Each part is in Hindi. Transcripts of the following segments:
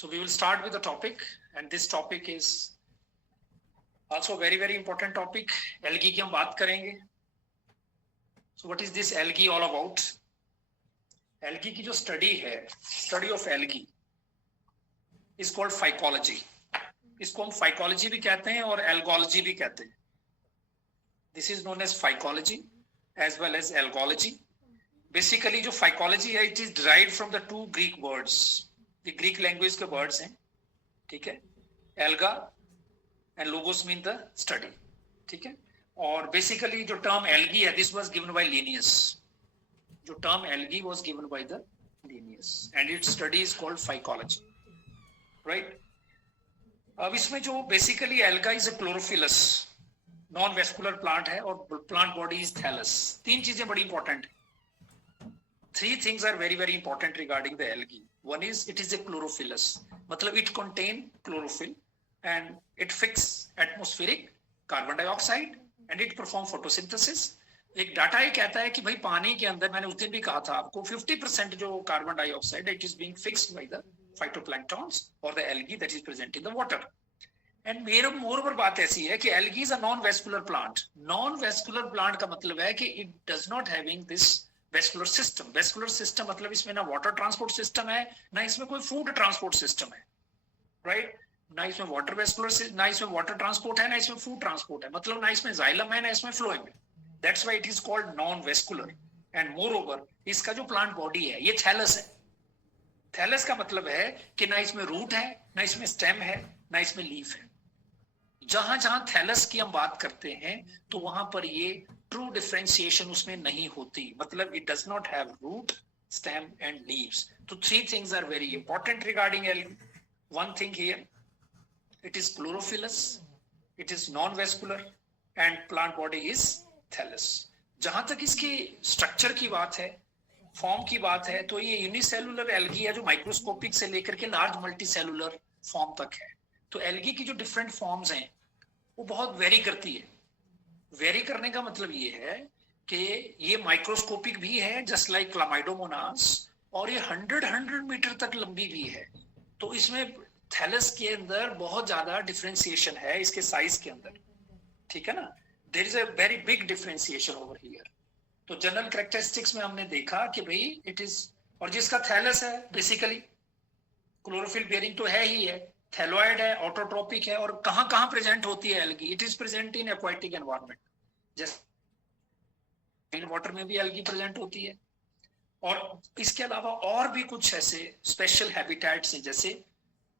So we will start with the topic, and this topic is also very very important topic. Algae की हम बात करेंगे. So what is this algae all about? Algae की जो study है, study of algae is called phycology. इसको हम phycology भी कहते हैं और algology भी कहते हैं. This is known as phycology as well as algology. Basically जो phycology है, it is derived from the two Greek words. The Greek language के words हैं, ठीक है? Alga and logos mean the study, ठीक है? और basically जो term algae है, this was given by Linnaeus. जो term algae was given by the Linnaeus, and its study is called phycology, right? अब इसमें जो basically alga is a chlorophyllous, non-vascular plant है और plant body is thallus. तीन चीजें बड़ी important है. Three things are very very important regarding the algae. One is it is a chlorophyllous, मतलब it contain chlorophyll and it fix atmospheric carbon dioxide and it perform photosynthesis. एक डाटा ये कहता है कि भाई पानी के अंदर, मैंने उस दिन भी कहा था आपको, 50% जो carbon dioxide it is being fixed by the phytoplanktons or the algae that is present in the water. And moreover बात ऐसी है कि algae is a non-vascular plant. Non-vascular plant का मतलब है कि it does not having this vascular system. Vascular system मतलब इसमें ना वाटर ट्रांसपोर्ट सिस्टम है, ना इसमें कोई फूड ट्रांसपोर्ट सिस्टम है, राइट? ना इसमें वाटर वेस्कुलर, ना इसमें वाटर ट्रांसपोर्ट है, ना इसमें फूड ट्रांसपोर्ट है, मतलब ना इसमें जाइलम है, ना इसमें फ्लोएम है. That's why it is called non vascular. And more over इसका जो प्लांट बॉडी है ये थैलस है. थैलस का मतलब है कि ना इसमें रूट है, ना इसमें स्टेम है, ना इसमें लीफ है. जहां जहां थैलस की हम बात करते हैं तो वहां पर ये ट्रू डिफरेंशिएशन उसमें नहीं होती, मतलब it does not have root, stem and leaves. तो three things are very important regarding algae. One thing here, it is chlorophyllous, it is non-vascular and plant body is thallus. जहां तक इसके स्ट्रक्चर की बात है, फॉर्म की बात है, तो ये यूनिसेलुलर एल्गी है जो माइक्रोस्कोपिक से लेकर के लार्ज मल्टीसेलुलर फॉर्म तक है. तो एल्गी की जो डिफरेंट फॉर्म्स हैं वो बहुत वेरी करती है. वेरी करने का मतलब ये है कि ये माइक्रोस्कोपिक भी है जस्ट लाइक क्लामाइडोमोनास, और ये 100 मीटर तक लंबी भी है. तो इसमें थैलस के अंदर बहुत ज्यादा डिफरेंशिएशन है इसके साइज के अंदर, ठीक है ना? There is a very big differentiation over here. तो जनरल कैरेक्टरिस्टिक्स में हमने देखा कि भाई इट इज, और जिसका थैलस है बेसिकली क्लोरोफिल बेयरिंग तो है ही है, थैलोइड है, ऑटोट्रोपिक है, और कहां कहां प्रेजेंट होती है algae? It is present in aquatic environment, जैसे इन वाटर में भी एल्गी प्रेजेंट होती है. और इसके अलावा और भी कुछ ऐसे स्पेशल हैबिटेट्स हैं, जैसे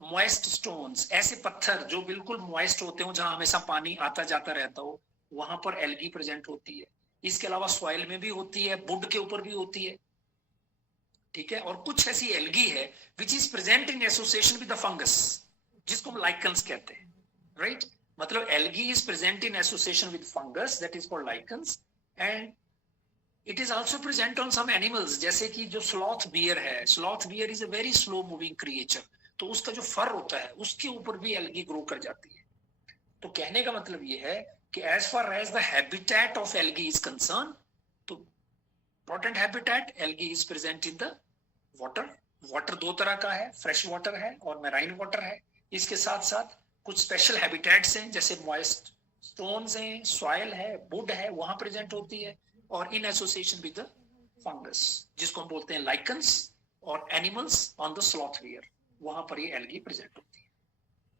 मॉइस्ट स्टोन्स, ऐसे पत्थर जो बिल्कुल मॉइस्ट होते हो, जहां हमेशा पानी आता जाता रहता हो, वहां पर एल्गी प्रेजेंट होती है. इसके अलावा सॉइल में भी होती है, वुड के ऊपर भी होती है, ठीक है? और कुछ ऐसी एल्गी है which is present in association with the fungus, जिसको हम लाइकन्स कहते हैं, राइट? मतलब algae is present in association with fungus, that is called lichens. And it is also present on some animals, जैसे कि जो स्लॉथ बियर है. Sloth bear is a very slow moving creature, तो उसका जो फर होता है उसके ऊपर भी एल्गी ग्रो कर जाती है. तो कहने का मतलब ये है कि as far as the habitat of algae is concern, तो important habitat, algae is present in the water. Water दो तरह का है, फ्रेश वाटर है और मैराइन वाटर है. इसके साथ साथ कुछ स्पेशल हैबिटेट्स हैं, जैसे मॉइस्ट स्टोन्स हैं, सॉइल है, वुड है, वहां प्रेजेंट होती है, और इन एसोसिएशन विद द फंगस, जिसको हम बोलते हैं लाइकन्स, और animals on the sloth bear, वहां पर ये एल्गी प्रेजेंट होती है,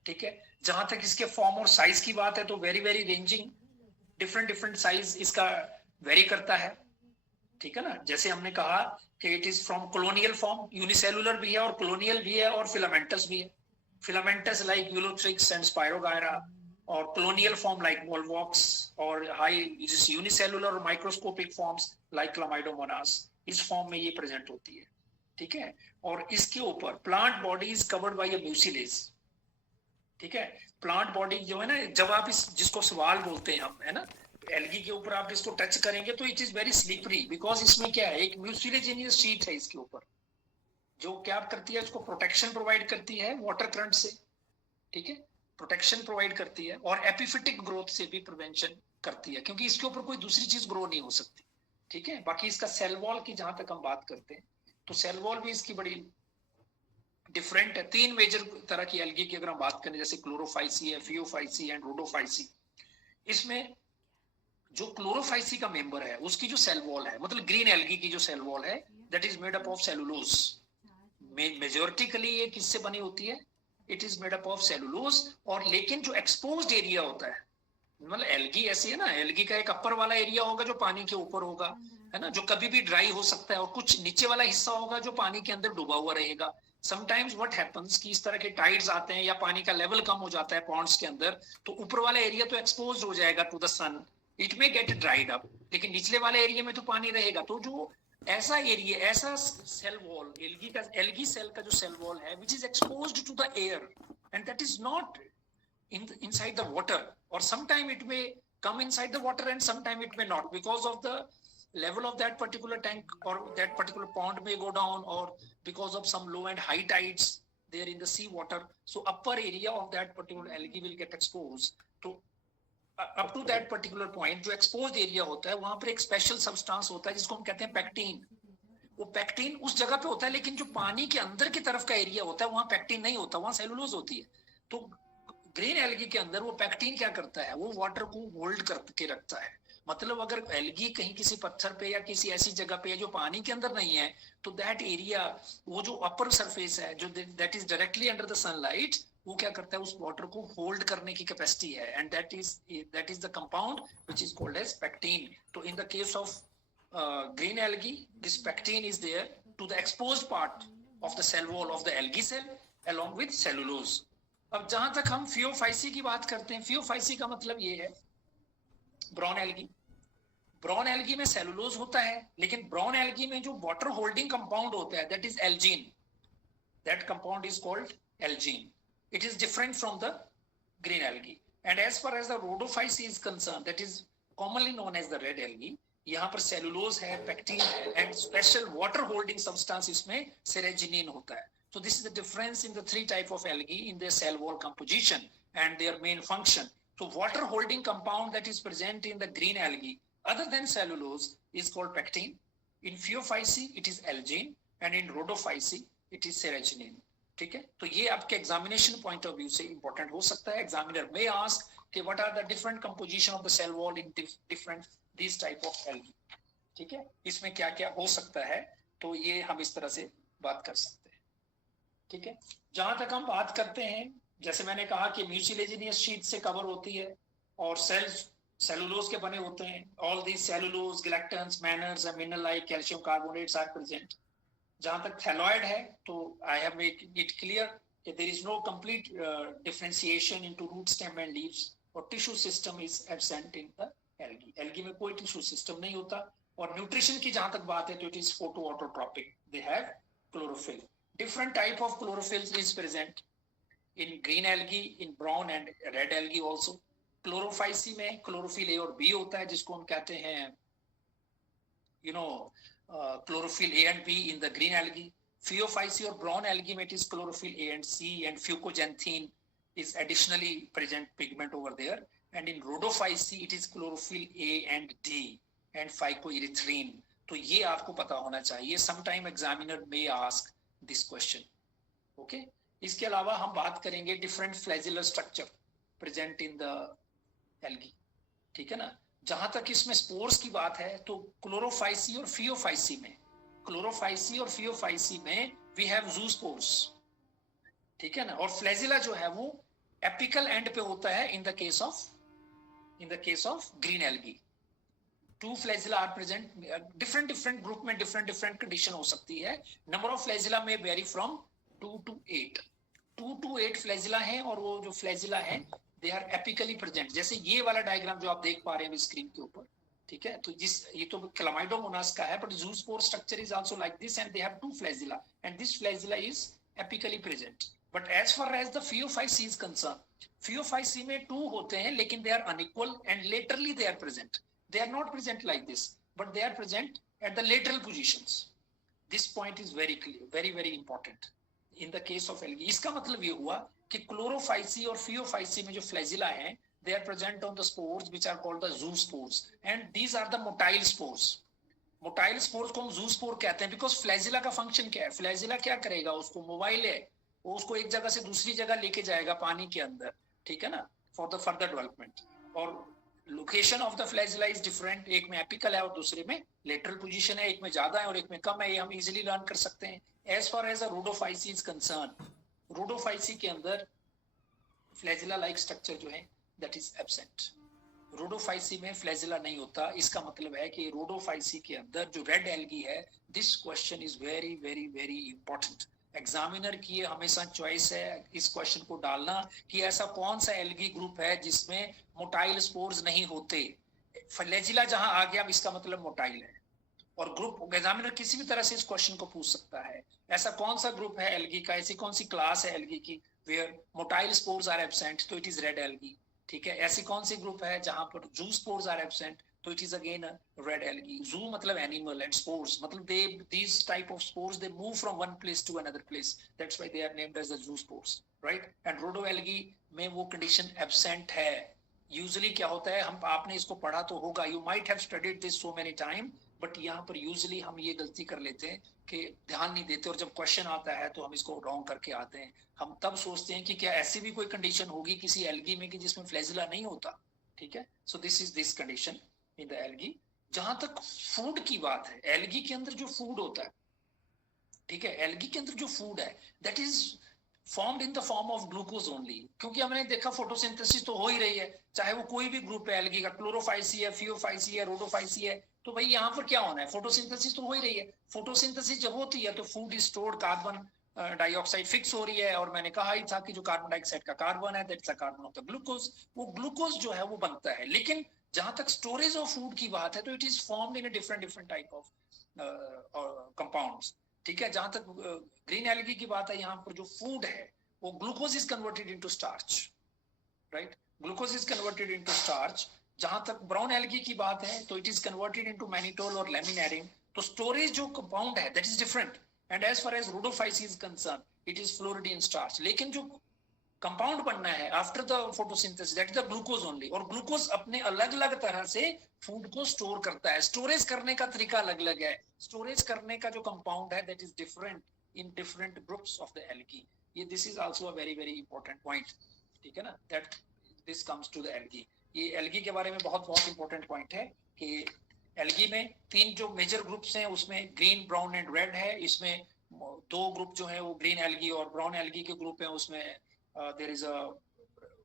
ठीक है? जहां तक इसके फॉर्म और साइज की बात है तो very very ranging, different size इसका वेरी करता है, ठीक है ना? जैसे हमने कहा कि it is from colonial form, unicellular भी है और कॉलोनियल भी है और फिलामेंटस भी है. Filamentous like Ulothrix and spirogyra, और कॉलोनियल फॉर्म लाइक वोल्वॉक्स, और हाई यूनिसेलुलर और माइक्रोस्कोपिक फॉर्म्स लाइक क्लामाइडोमोनास, इस फॉर्म में ये प्रेजेंट होती है, ठीक है? और इसके ऊपर plant body is covered by a mucilage, ठीक है? प्लांट बॉडी जो है ना, जब आप इस, जिसको सवाल बोलते हैं हम, है ना, एल्गी के ऊपर आप इसको टच करेंगे तो it is very slippery, because इसमें क्या है, एक म्यूसिलेजिनियस शीट है इसके ऊपर, जो क्या करती है, उसको प्रोटेक्शन प्रोवाइड करती है वाटर करंट से, ठीक है? प्रोटेक्शन प्रोवाइड करती है और एपिफिटिक ग्रोथ से भी प्रिवेंशन करती है, क्योंकि इसके ऊपर कोई दूसरी चीज ग्रो नहीं हो सकती, ठीक है? बाकी इसका सेल वॉल की जहां तक हम बात करते हैं तो सेल वॉल भी इसकी बड़ी डिफरेंट है। तीन मेजर तरह की एल्गी की अगर हम बात करें, जैसे क्लोरोफाइसी है, फियोफाइसी एंड रोडोफाइसी। इसमें जो क्लोरोफाइसी का मेंबर है उसकी जो सेल वॉल है, मतलब ग्रीन एल्गी की जो सेल वॉल है, that is made up of cellulose. मेजोरिटिकली ये किससे बनी होती है? It is made up of cellulose. और लेकिन जो एक्सपोज्ड एरिया होता है, मतलब एल्गी ऐसी है ना, एल्गी का एक अपर वाला एरिया होगा जो पानी के ऊपर होगा, है ना, जो कभी भी ड्राई हो सकता है, और कुछ नीचे वाला हिस्सा होगा जो पानी के अंदर डूबा हुआ रहेगा। समटाइम्स व्हाट हैपेंस कि इस तरह के टाइड्स आते हैं या पानी का लेवल कम हो जाता है पॉन्ड्स के अंदर, तो ऊपर वाला एरिया तो एक्सपोज हो जाएगा to the sun, it may get dried up, लेकिन निचले वाले एरिया में तो पानी रहेगा। तो जो ऐसा एरिया, ऐसा सेल वॉल, एल्गी सेल का जो सेल वॉल है which is exposed to the air, and that is not inside the water, or sometime it may come inside the water and sometime it may not, because of the level of that particular tank or that particular pond may go down, or because of some low and high tides there in the sea water. So upper area of that particular algae will get exposed to up to that particular point। जो exposed area होता है वहां पर एक special substance होता है जिसको हम कहते हैं पैक्टीन। वो पैक्टीन उस जगह पे होता है, लेकिन जो पानी के अंदर की तरफ का एरिया होता है वहां पैक्टीन नहीं होता, वहां सेलुलोज होती है। तो ग्रीन एल्गी के अंदर वो पैक्टीन क्या करता है, वो वाटर को होल्ड करके रखता है। मतलब अगर एल्गी कहीं किसी पत्थर पे या किसी ऐसी जगह पे है जो पानी के अंदर नहीं है, तो दैट एरिया, वो जो अपर सरफेस है जो that is directly under the sunlight, वो क्या करता है, उस वाटर को होल्ड करने की कैपेसिटी है, and that is the compound which is called as pectin. तो in the case of green algae, this pectin is there to the exposed part of the cell wall of the algae cell along with cellulose। अब जहां तक हम फियोफाइसी की बात करते हैं, फियोफाइसी का मतलब ये है ब्राउन एल्गी। ब्राउन एल्गी में सेलुलोज होता है, लेकिन ब्राउन एल्गी में जो वाटर होल्डिंग कंपाउंड होता है that is algin, that compound is called algin. It is different from the green algae. And as far as the Rhodophyceae is concern, that is commonly known as the red algae. यहाँ पर सेलुलोज है, पैक्टीन है, and special water holding substance इसमें सेरेजिनिन होता है। So this is the difference in the three type of algae in their cell wall composition and their main function. So water holding compound that is present in the green algae other than cellulose is called pectin. In Phaeophyceae it is algine, and in Rhodophyceae it is serraginine। ठीक है, तो ये आपके एग्जामिनेशन पॉइंट ऑफ व्यू से इंपॉर्टेंट हो सकता है। एग्जामिनर may ask कि what are the different composition of the cell wall in different these type of algae। ठीक है, इसमें क्या क्या हो सकता है, तो ये हम इस तरह से बात कर सकते हैं। ठीक है, जहां तक हम बात करते हैं, जैसे मैंने कहा कि म्यूसिलेजिनियस शीट से कवर होती है और सेल्स सेलुलोज के बने होते हैं। All these cellulose, galactans, mannans and mineral like calcium carbonates are present. जहां तक थैलॉइड है तो I have made it clear कि there is no complete differentiation into root, stem and leaves, और tissue system is absent in the algae. Algae में कोई टिश्यू सिस्टम नहीं होता। और न्यूट्रिशन की जहां तक बात है तो it is photo autotrophic, they have chlorophyll. Different type of chlorophyll is present in green algae, in brown and red algae also। Chlorophyceae में chlorophyll A और B होता है जिसको हम कहते हैं chlorophyll A and B in the green algae। Phaeophyceae और brown algae में it is chlorophyll A and C, and fucoxanthin is additionally present pigment over there। And in Rhodophyceae it is chlorophyll A and D and phycoerythrin। तो ये आपको पता होना चाहिए। Sometime examiner may ask this question। okay, इसके अलावा हम बात करेंगे different flagellar structure present in the algae। ठीक है ना, जहां तक इसमें स्पोर्स की बात है तो क्लोरोफाइसी और फियोफाइसी में, क्लोरोफाइसी और फियोफाइसी में we have zoospores। ठीक है ना, और फ्लैजिला जो है वो एपिकल एंड पे होता है in the case of green algae। Two flagella are present. Different group में डिफरेंट कंडीशन हो सकती है। नंबर ऑफ फ्लैजिला में vary from 2 to 8। 2 to 8 flagella है, और वो जो फ्लैजिला है दे आर एपिकली प्रेजेंट। जैसे ये वाला डायग्राम जो आप देख पा रहे हैं स्क्रीन के ऊपर, ठीक है, तो ये तो क्लामाइडोमोनास का है, but zoospore structure is also like this, and they have 2 flagella, and this flagella is apically present. But as far as the Phaeophyceae is concern, Phaeophyceae में 2 होते हैं लेकिन they are unequal, and laterally they are present. They are not present like this, but they are present at the lateral positions। This point is very clear, very important in the case of algae। इसका मतलब ये हुआ कि क्लोरोफाइसी और फियोफाइसी में जो फ्लैजिला हैं they are present on the spores which are called the zoospores, and these are the motile spores। Motile spores को हम जूस्पोर कहते हैं बिकॉज फ्लैजिला का फंक्शन क्या है, फ्लैजिला क्या करेगा, उसको मोबाइल है, वो उसको एक जगह से दूसरी जगह लेके जाएगा पानी के अंदर, ठीक है ना, फॉर द फर्दर डेवलपमेंट। और location of the flagella is different, एक में एपिकल है और दूसरे में लेटरल पोजीशन है, एक में ज्यादा है और एक में कम है, ये हम इजीली लर्न कर सकते हैं। As far as a Rhodophyceae is concerned, Rhodophyceae के अंदर फ्लैजिला लाइक स्ट्रक्चर जो है दैट इज एब्सेंट। रोडोफाइसी में फ्लैजिला नहीं होता, इसका मतलब है कि रोडोफाइसी के अंदर जो रेड एल्गी है, this question is very very very important. Examiner की ये हमेशा चॉइस है इस क्वेश्चन को डालना कि ऐसा कौन सा एल्गी ग्रुप है जिसमें मोटाइल स्पोर्स नहीं होते। फ्लैजिला जहां आ गया इसका मतलब मोटाइल है, और ग्रुप एग्जामिनर किसी भी तरह से इस क्वेश्चन को पूछ सकता है, ऐसा कौन सा ग्रुप है एल्गी का, ऐसी कौन सी क्लास है एल्गी की where motile spores are absent, तो इट इज रेड एल्गी। ठीक है, ऐसी कौन सी ग्रुप है जहां पर जू स्पोर्स आर एब्सेंट, तो it is again red algae. जू मतलब एनिमल एंड स्पोर्स मतलब दे these type of spores they move from one place to another place, that's why they are named as the zoo spores, right? and rhodoalgae में वो कंडीशन एब्सेंट है। यूजुअली क्या होता है, हम आपने इसको पढ़ा तो होगा, you might have studied this so many time, but यहाँ पर यूजुअली हम ये गलती कर लेते हैं कि ध्यान नहीं देते, और जब क्वेश्चन आता है तो हम इसको रॉन्ग करके आते हैं। हम तब सोचते हैं कि क्या ऐसी भी कोई कंडीशन होगी किसी एल्गी में कि जिसमें फ्लैजिला नहीं होता। ठीक है, so this is this condition in the algae. जहां तक फूड की बात है, एल्गी के अंदर जो फूड होता है, ठीक है, एल्गी के अंदर जो फूड है that is formed in the form of glucose only, क्योंकि हमने देखा फोटोसिंथेसिस तो हो ही रही है, चाहे वो कोई भी ग्रुप है एल्गी का, क्लोरोफाइसी है, फियोफाइसी है, रोडोफाइसी है, तो भाई यहाँ पर क्या होना है, फोटोसिंथेसिस तो हो ही रही है। फोटोसिंथेसिस जब होती है तो food is stored, carbon dioxide fix हो रही है, और मैंने कहा ही था कि जो कार्बन डाइऑक्साइड का कार्बन है that's a carbon of the glucose, वो ग्लूकोज जो है वो बनता है। लेकिन जहां तक स्टोरेज ऑफ फूड की बात है तो it is formed in different different type of compounds. ठीक है, जहां तक ग्रीन एल्गी की बात है, यहाँ पर जो फूड है वो glucose is converted into starch, right, glucose is converted into starch. जहां तक ब्राउन एल्गी की बात है तो it is converted into mannitol और लेमिनेरिन, तो स्टोरेज जो कंपाउंड है that is different. And as far as Rhodophyceae is concern it is floridean starch, लेकिन जो कंपाउंड बनना है after the photosynthesis that is the glucose only, और ग्लूकोज अपने अलग अलग तरह से फूड को स्टोर करता है, स्टोरेज करने का तरीका अलग अलग है, स्टोरेज करने का जो कंपाउंड है that is different in different groups of the algae. ये this is also a very very important point, ठीक है ना, that this comes to the algae. ये एल्गी के बारे में बहुत बहुत इंपॉर्टेंट पॉइंट है कि एल्गी में तीन जो मेजर ग्रुप्स हैं उसमें ग्रीन, ब्राउन एंड रेड है। इसमें दो ग्रुप जो है वो ग्रीन एल्गी और ब्राउन एल्गी के ग्रुप है, उसमें there is a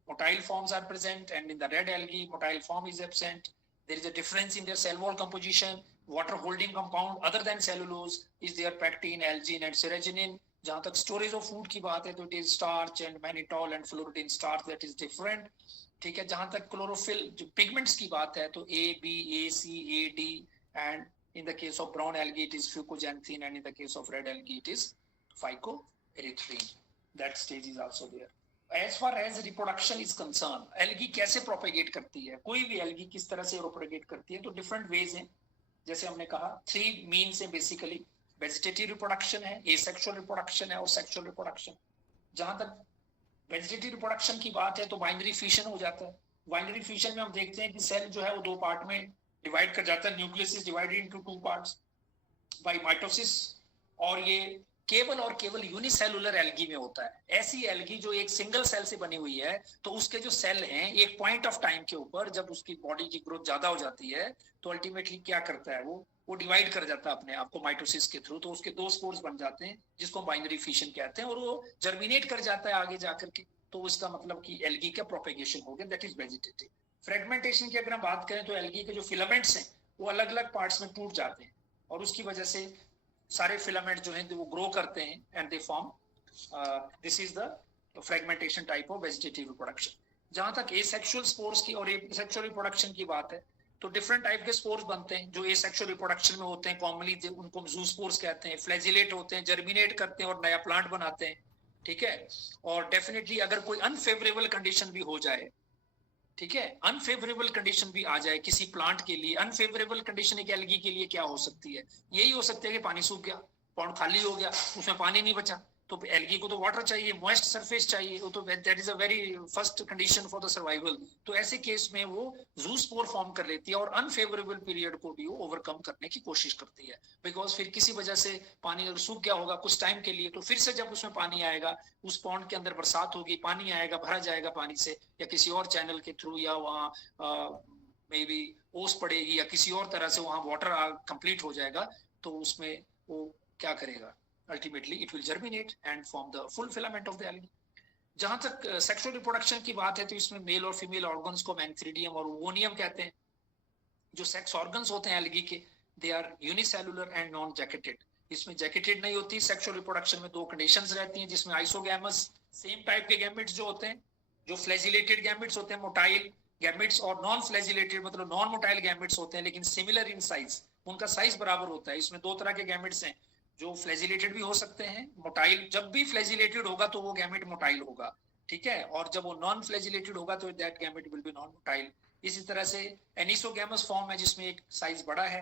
motile forms are present, and in the red algae motile form is absent. There is a difference in their cell wall composition, water holding compound other than cellulose is there, pectin, algin and ceraginin। जहां तक स्टोरेज ऑफ फूड की बात है तो it is starch and mannitol and floridean starch, that is different. ठीक है, जहां तक क्लोरोफिल जो पिगमेंट्स की बात है तो A B A C A D, and in the case of brown algae it is fucoxanthin, and in the case of red algae it is phycoerythrin, that stage is also there। as far as reproduction is concerned, algae कैसे प्रोपेगेट करती है, कोई भी एल्गी किस तरह से प्रोपेगेट करती है, तो डिफरेंट वेज हैं। जैसे हमने कहा 3 मीन्स है बेसिकली, वेजिटेटिव रिप्रोडक्शन है, एसेक्सुअल रिप्रोडक्शन है और सेक्सुअल रिप्रोडक्शन। जहां तक वेजिटेटिव रिप्रोडक्शन की बात है तो बाइनरी फिशन हो जाता है। बाइनरी फिशन में हम देखते हैं कि सेल जो है वो 2 पार्ट में डिवाइड कर जाता है, nucleus is divided into 2 parts by mitosis, और ये केवल और केवल यूनिसेलुलर एल्गी में होता है। ऐसी एल्गी जो एक सिंगल सेल से बनी हुई है, तो उसके जो सेल हैं एक पॉइंट ऑफ टाइम के ऊपर जब उसकी बॉडी की ग्रोथ ज्यादा हो जाती है तो अल्टीमेटली क्या करता है वो डिवाइड कर जाता है अपने आप को माइटोसिस के थ्रू, तो उसके 2 स्पोर्स बन जाते हैं जिसको बाइनरी फिशन कहते हैं, और वो जर्मिनेट कर जाता है आगे जाकर के, तो उसका मतलब कि एल्गी का प्रोपेगेशन हो गया, दैट इज वेजिटेटिव। फ्रेगमेंटेशन की अगर हम बात करें तो एल्गी के जो फिलामेंट्स हैं वो अलग अलग पार्ट्स में टूट जाते हैं, और उसकी वजह से सारे फिलामेंट जो हैं वो ग्रो करते हैं and they form, this is the fragmentation type of vegetative reproduction. जहां तक एसेक्सुअल स्पोर्स की और एसेक्सुअल रिप्रोडक्शन की बात है तो डिफरेंट टाइप के स्पोर्स बनते हैं। जो एसेक्सुअल रिप्रोडक्शन में होते हैं कॉमनली उनको जू स्पोर्स कहते हैं, फ्लैजिलेट होते हैं, जर्मिनेट करते हैं और नया प्लांट बनाते हैं। ठीक है, और डेफिनेटली अगर कोई अनफेवरेबल कंडीशन भी हो जाए, ठीक है, अनफेवरेबल कंडीशन भी आ जाए किसी प्लांट के लिए, अनफेवरेबल कंडीशन एक एल्गी के लिए क्या हो सकती है, यही हो सकती है कि पानी सूख गया, पॉन्ड खाली हो गया, उसमें पानी नहीं बचा, तो एल्गी को तो वाटर चाहिए, मॉइस्ट सरफेस चाहिए, वो तो that is a very first condition for the survival. तो ऐसे केस में वो जूस्पोर फॉर्म कर लेती है और अनफेवरेबल पीरियड को भी वो ओवरकम करने की कोशिश करती है। बिकॉज फिर किसी वजह से पानी अगर सूख गया होगा कुछ टाइम के लिए, तो फिर से जब उसमें पानी आएगा, उस पॉन्ड के अंदर बरसात होगी, पानी आएगा, भरा जाएगा पानी से, या किसी और चैनल के थ्रू, या वहाँ मे बी ओस पड़ेगी, या किसी और तरह से वहाँ वाटर कंप्लीट हो जाएगा, तो उसमें वो क्या करेगा, ultimately it will germinate and form the full filament of the algae. जहां तक सेक्सुअल रिप्रोडक्शन की बात है, तो इसमें मेल और फीमेल ऑर्गन्स को एंथ्रीडियम और ओवोनियम कहते हैं। जो सेक्स ऑर्गन्स होते हैं एल्गी के, they are unicellular and non jacketed. इसमें जैकेटेड नहीं होती। सेक्सुअल रिप्रोडक्शन में दो कंडीशंस रहती हैं, जिसमें आइसोगैमस सेम टाइप के गैमेट्स जो होते हैं, जो फ्लैजिलेटेड गैमेट्स होते हैं, मोटाइल गैमेट्स, और नॉन फ्लैजिलेटेड मतलब नॉन मोटाइल गैमेट्स होते हैं, लेकिन सिमिलर इन साइज, उनका साइज बराबर होता है। इसमें दो तरह के गैमेट्स हैं, जो फ्लैजिलेटेड भी हो सकते हैं, मोटाइल। जब भी फ्लैजिलेटेड होगा तो वो गैमेट मोटाइल होगा, ठीक है, और जब वो नॉन फ्लैजिलेटेड होगा तो that gamete will be non motile. इसी तरह से एनिसोगैमस फॉर्म है, जिसमें एक साइज बड़ा है,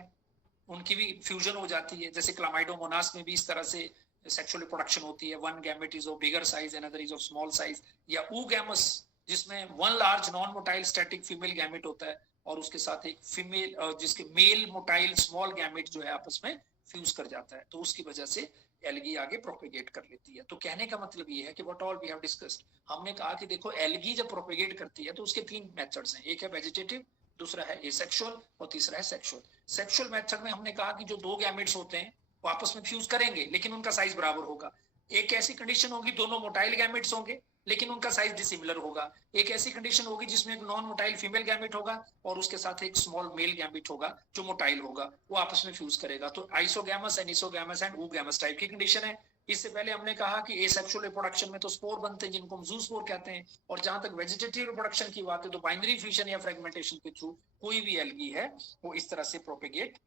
उनकी भी फ्यूजन हो जाती है। जैसे क्लामाइडोमोनास में भी इस तरह से सेक्सुअल रिप्रोडक्शन होती है, one gamete is of bigger size, another is of small size. या ऊगैमस, जिसमें one large non motile static female gamete होता है, और उसके साथ एक फीमेल जिसके मेल मोटाइल स्मॉल गैमेट जो है आपस में फ्यूज कर जाता है, तो उसकी वजह से एल्गी आगे प्रोपेगेट कर लेती है। तो कहने का मतलब ये है कि what all we have discussed, हमने कहा कि देखो एल्गी जब प्रोपेगेट करती है तो उसके तीन मेथड्स हैं, एक है वेजिटेटिव, दूसरा है एसेक्सुअल, और तीसरा है सेक्सुअल। सेक्सुअल मेथड में हमने कहा कि जो दो गैमेट्स होते हैं वो आपस में फ्यूज करेंगे, लेकिन उनका साइज बराबर होगा। एक ऐसी कंडीशन होगी दोनों मोटाइल गैमेट्स होंगे, लेकिन उनका साइज डिसिमिलर होगा। एक ऐसी कंडीशन होगी जिसमें एक नॉन मोटाइल फीमेल गैमेट होगा और उसके साथ एक स्मॉल मेल गैमेट होगा जो मोटाइल होगा, वो आपस में फ्यूज करेगा। तो आइसोगैमस, एनिसोगैमस एंड ऊगैमस टाइप की कंडीशन है। इससे पहले हमने कहा कि एसेक्सुअल रिप्रोडक्शन में तो स्पोर बनते हैं, जिनको हम जूस्पोर कहते हैं, और जहां तक वेजिटेटिव रिप्रोडक्शन की बात है तो बाइनरी फ्यूजन या फ्रेगमेंटेशन के थ्रू कोई भी एल्गी है वो इस तरह से प्रोपेगेट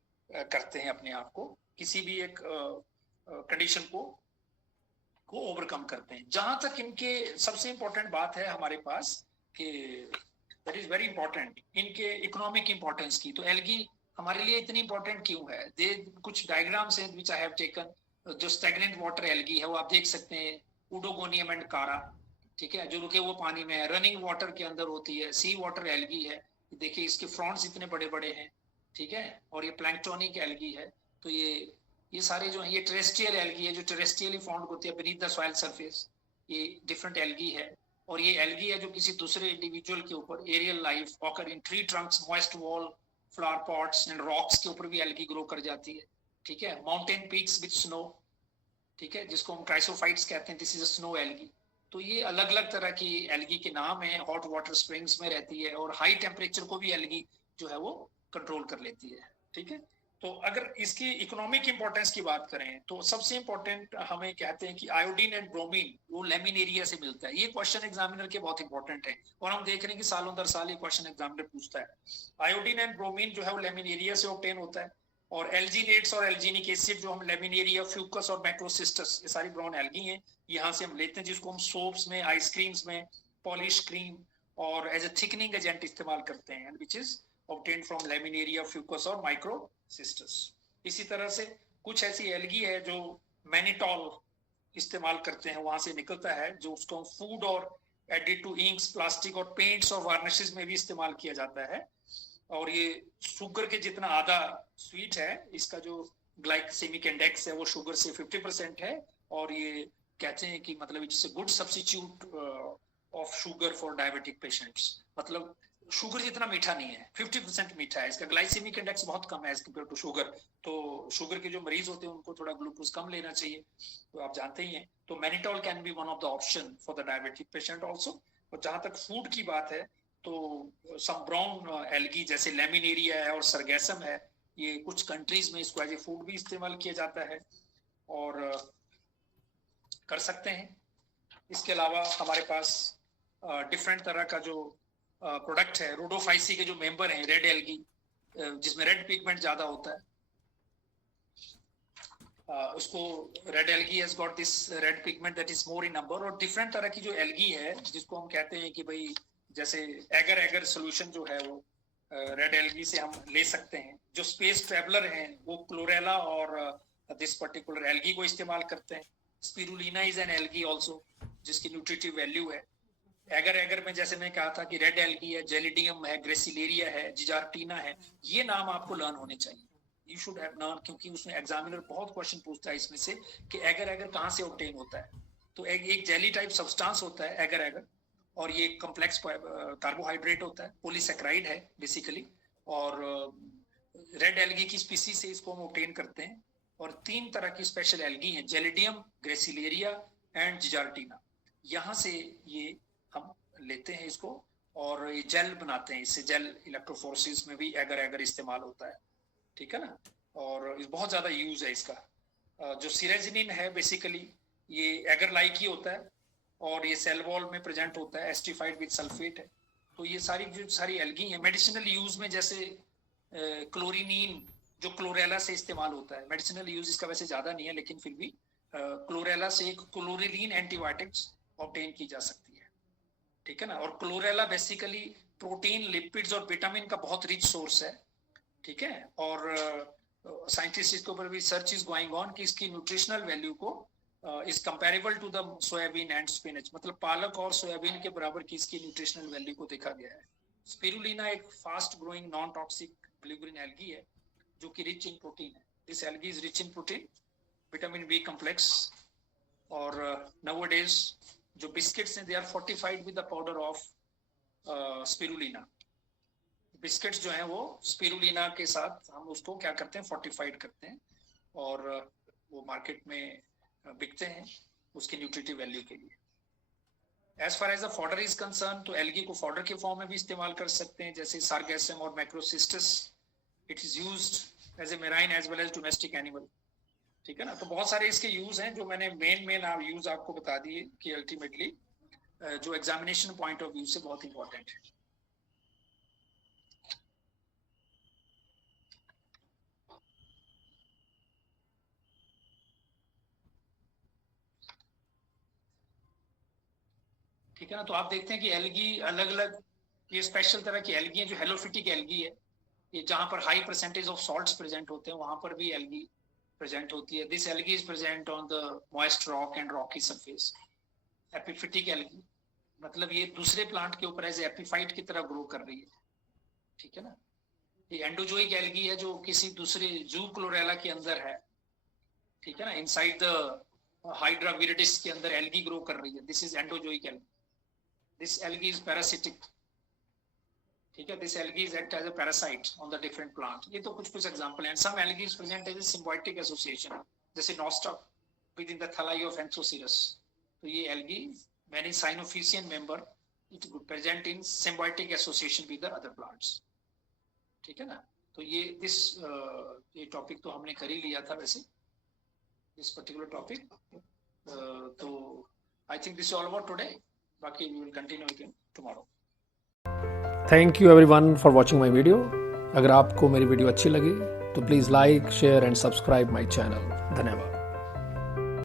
करते हैं अपने आप को, किसी भी एक कंडीशन को ओवरकम करते हैं। जहां तक इनके सबसे इंपॉर्टेंट बात है हमारे पास कि दैट इज वेरी इंपॉर्टेंट, इनके इकोनॉमिक इंपॉर्टेंस की। तो एल्गी हमारे लिए इतनी इंपॉर्टेंट क्यों है? दे कुछ डायग्राम्स हैं व्हिच आई हैव टेकन। जो स्टैग्नेंट वाटर एल्गी है वो आप देख सकते हैं, उडोगोनियम एंड कारा, ठीक है, जो रुके हुए पानी में है, रनिंग वाटर के अंदर होती है, सी वाटर एल्गी है। देखिए इसके फ्रॉन्ट्स इतने बड़े बड़े हैं, ठीक है, और ये प्लैंक्टोनिक एल्गी है। तो ये सारे जो है ये टेरेस्ट्रियल एल्गी है, जो टेरेस्ट्रियली फाउंड होती है बीनीथ द सॉइल सरफेस। ये डिफरेंट एल्गी है, और ये एल्गी है जो किसी दूसरे इंडिविजुअल के ऊपर aerial life occur in tree trunks, moist wall, flower pots and rocks के ऊपर भी एल्गी ग्रो कर जाती है, ठीक है। माउंटेन पीक्स विद स्नो, ठीक है, जिसको हम क्राइसोफाइट्स कहते हैं, this is a snow algae. तो ये अलग अलग तरह की एल्गी के नाम है, हॉट वाटर स्प्रिंग्स में रहती है, और हाई टेम्परेचर को भी एल्गी जो है वो कंट्रोल कर लेती है, ठीक है। तो अगर इसकी इकोनॉमिक इंपॉर्टेंस की बात करें तो सबसे इंपॉर्टेंट हमें कहते हैं कि आयोडीन एंड ब्रोमीन वो लेमिनेरिया से मिलता है। ये क्वेश्चन एग्जामिनर के बहुत इंपॉर्टेंट है, और हम देख रहे हैं कि सालों दर साल ये क्वेश्चन एग्जामिनर पूछता है। आयोडीन एंड ब्रोमीन जो है वो लेमिनेरिया से ऑब्टेन होता है, और एल्जीनेट्स और एल्जीनिक एसिड जो हम लेमिनेरिया, फ्यूकस और मैक्रोसिस्टस, ये सारी ब्राउन एल्गी हैं, यहाँ से हम लेते हैं, जिसको हम सोप्स में, आइसक्रीम्स में, पॉलिश क्रीम और एज ए थिकनिंग एजेंट इस्तेमाल करते हैं, which is obtained from laminaria, Fucus और माइक्रोसिस्टस। इसी तरह से कुछ ऐसी एल्गी है जो मैनिटॉल इस्तेमाल करते हैं, वहां से निकलता है, जो उसको फूड और एडिड टू इंक्स, प्लास्टिक और पेंट्स और वार्निशेस में भी इस्तेमाल किया जाता है। और ये शुगर के जितना आधा स्वीट है, इसका जो ग्लाइसेमिक इंडेक्स है वो शुगर से 50% है, और ये कहते हैं कि मतलब it's a good substitute of sugar for diabetic patients. मतलब शुगर जितना मीठा नहीं है, 50% मीठा है, इसका ग्लाइसेमिक इंडेक्स बहुत कम है एज कम्पेयर टू शुगर। तो शुगर के जो मरीज होते हैं उनको थोड़ा ग्लूकोज कम लेना चाहिए, तो आप जानते ही हैं। तो mannitol can be one of the option for the diabetic patient also. और जहां तक फूड की बात है तो सम ब्राउन एल्गी जैसे लेमिनेरिया है और सरगैसम है, ये कुछ कंट्रीज में इसको एज ए फूड भी इस्तेमाल किया जाता है और कर सकते हैं। इसके अलावा हमारे पास डिफरेंट तरह का जो प्रोडक्ट है, रोडोफाइसी के जो मेंबर हैं, रेड एल्गी जिसमें रेड पिगमेंट ज्यादा होता है, उसको red algae has got this red pigment that is more in number. और डिफरेंट तरह की जो एल्गी है जिसको हम कहते हैं कि भाई जैसे एगर एगर सोल्यूशन जो है वो रेड एल्गी से हम ले सकते हैं। जो स्पेस ट्रेवलर हैं वो क्लोरेला और दिस पर्टिकुलर एल्गी को इस्तेमाल करते हैं। Spirulina is an algae also, जिसकी न्यूट्रिटिव वैल्यू है। एगर एगर में जैसे मैं कहा था कि रेड एल्गी है, जेलिडियम है, ग्रेसिलेरिया है, जिजार्टीना है, ये नाम आपको लर्न होने चाहिए, यू शुड हैव लर्न, क्योंकि उसमें एग्जामिनर बहुत क्वेश्चन पूछता है इसमें से कि एगर एगर कहाँ से ऑब्टेन होता है। तो एक जेली टाइप सब्सटेंस होता है एगर एगर, और ये कॉम्प्लेक्स कार्बोहाइड्रेट होता है, पॉलीसेक्राइड है बेसिकली, और रेड एल्गी की स्पीसीज से इसको हम ऑब्टेन करते हैं। और 3 तरह की स्पेशल एल्गी हैं, जेलिडियम, ग्रेसिलेरिया एंड जिजार्टीना, यहाँ से ये हम लेते हैं इसको और ये जेल बनाते हैं, इससे जेल इलेक्ट्रोफोरेसिस में भी एगर एगर इस्तेमाल होता है, ठीक है ना। और बहुत ज्यादा यूज है इसका। जो सिरेजिनिन है बेसिकली ये एगर लाइक ही होता है, और ये सेल वॉल में प्रेजेंट होता है, एस्टिफाइड विद सल्फेट है। तो ये सारी एल्गी है। मेडिसिनल यूज में जैसे क्लोरिनीन जो क्लोरेला से इस्तेमाल होता है, मेडिसिनल यूज इसका वैसे ज्यादा नहीं है, लेकिन फिर भी क्लोरेला से एक क्लोरिलीन एंटीबायोटिक्स ऑब्टेन की जा सकती है, ठीक है ना। और क्लोरेला बेसिकली प्रोटीन, लिपिड्स और विटामिन का बहुत रिच सोर्स है, ठीक है। और साइंटिस्ट इसके ऊपर भी सर्च इज गोइंग ऑन कि इसकी न्यूट्रिशनल वैल्यू को is comparable to the soybean and spinach, मतलब पालक और सोयाबीन के बराबर की इसकी न्यूट्रिशनल वैल्यू को देखा गया है। स्पिरुलिना एक fast growing non toxic blue green algae है जो कि रिच इन प्रोटीन है। This algae is rich in protein, vitamin B complex, और नाउअडेज जो बिस्किट्स हैं they are fortified with the powder of spirulina. Biscuits जो हैं वो स्पिरुलिना के साथ हम उसको क्या करते हैं, फोर्टिफाइड करते हैं, और वो मार्केट में बिकते हैं उसके न्यूट्रिटिव वैल्यू के लिए। As far as the fodder is concern, तो एल्गी को फॉडर के फॉर्म में भी इस्तेमाल कर सकते हैं, जैसे सार्गेसम और Macrocystis. It is used as a marine as well as domestic animal, ठीक है ना। तो बहुत सारे इसके यूज हैं जो मैंने मेन यूज आपको बता दिए कि अल्टीमेटली जो एग्जामिनेशन पॉइंट ऑफ व्यू से बहुत इंपॉर्टेंट है। ठीक है ना। तो आप देखते हैं कि एल्गी अलग अलग, ये स्पेशल तरह की एल्गी है जो हेलोफिटिक एल्गी है, ये जहां पर high percentage of salts present होते हैं वहां पर भी एल्गी प्रेजेंट होती है। This algae is present on the moist rock and Rocky surface. Epiphytic algae मतलब ये दूसरे प्लांट के ऊपर एज एपिफाइट की तरह ग्रो कर रही है, ठीक है ना। ये एंडोजोइक एल्गी है जो किसी दूसरे जू क्लोरेला के अंदर है, ठीक है ना, इनसाइड द हाइड्रा विरिडिस के अंदर एल्गी ग्रो कर रही है। This is endozoic algae. This algae is parasitic, ठीक है। This algae is act as a parasite on the different plant. ये तो कुछ एग्जांपल हैं। Some algae is present as a symbiotic association, जैसे Nostoc within the thalli of Anthoceros. तो ये algae many Cyanophycean member it would present in symbiotic association with the other plants, ठीक है ना। तो ये टॉपिक तो हमने कर ही लिया था वैसे, this particular topic. तो I think this is all about today. बाकी we will continue again tomorrow. Thank you everyone for watching my video. अगर आपको मेरी वीडियो अच्छी लगी तो please like, share and subscribe my channel. धन्यवाद।